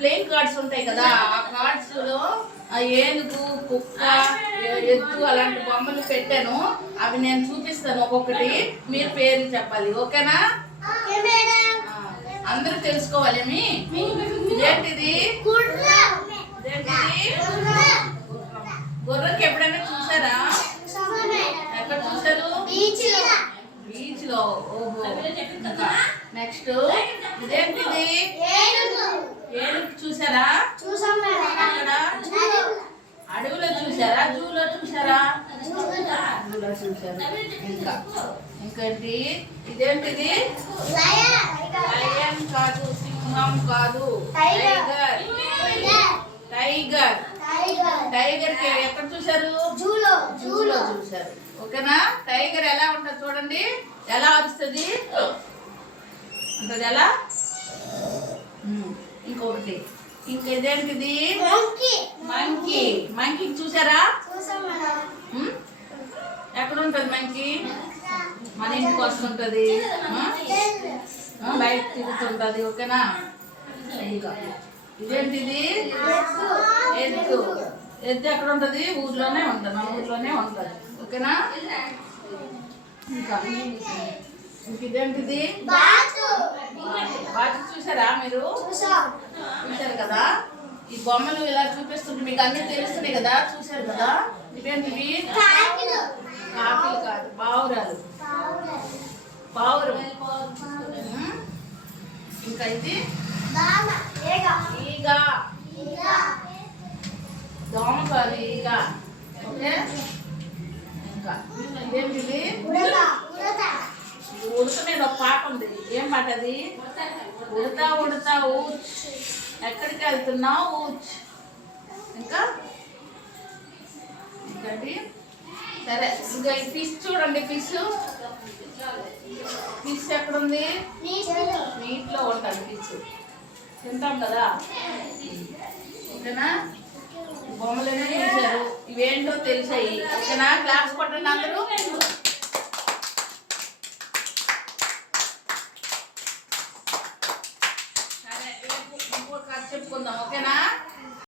Playing cards ఉంటాయి కదా, ఆ కార్డ్స్ లో ఏనుగు, కుక్క, ఎద్దు అలాంటి బొమ్మలు పెట్టాను. అవి నేను చూపిస్తాను ఒక్కొక్కటి, మీరు పేర్లు చెప్పాలి. ఓకేనా? అందరూ తెలుసుకోవాలి. ఇదేంటిది? గుర్రంకి ఎప్పుడైనా చూసారా? ఎక్కడ చూసారు? బీచ్ లో. ఓహో. నెక్స్ట్ ఇదేంటిది? ఏనుగు చూసారా? అక్కడ అడవిలో చూసారా? జూలో చూసారా? జూలో చూసారు. ఇంకేంటి? ఇదేంటిది? లయన్ కాదు, సింహం కాదు, టైగర్. టైగర్ కి ఎక్కడ చూసారు? జూలో చూసారు. ఓకేనా? టైగర్ ఎలా ఉంటుంది చూడండి, ఎలా అరుస్తుంది అంటది. ఎలా? ఇంకొకటి ఇంకేదేంటిది? మంకీ చూసారా? ఎక్కడ ఉంటుంది మంకీ? మన ఇంటికి వస్తుంటది, బయట తిరుగుతుంటది. ఓకేనా? ఇదేంటిది? ఎద్దు ఎక్కడ ఉంటది? ఊర్లోనే ఉంటుంది, మన ఊర్లోనే ఉంటుంది. ఓకేనా? ఇంకా ఇదేంటిది? బాతు చూసారా మీరు? చూసారు కదా. ఈ బొమ్మలు ఇలా చూపిస్తుంటే మీకు అన్ని తెలుస్తున్నాయి కదా, చూసారు కదా. ఇదేంటివి? కాకిలు కాదు, పావురాలు. పావురం. ఇంకా ఇది ఈగ. దోమ కాదు, ఈగ. ఓకే. ఇంకా ఇదేంటిది? ఉడత మీద ఒక పాట ఉంది. ఏం పాట అది? ఉడతా ఉడతా ఊచ్, ఎక్కడికి వెళ్తున్నావు ఊచ్. ఇంకా ఇంకటి సరే. ఇంకా ఫిష్ చూడండి. ఫిష్ ఎక్కడుంది? నీటిలో ఉంటుంది ఫిష్. తింటాం కదా. ఓకేనా? బొమ్మలనే చూసారు, ఇవేంటో తెలిసాయి. ఓకేనా? క్లాస్ కొట్టండి అందరూ.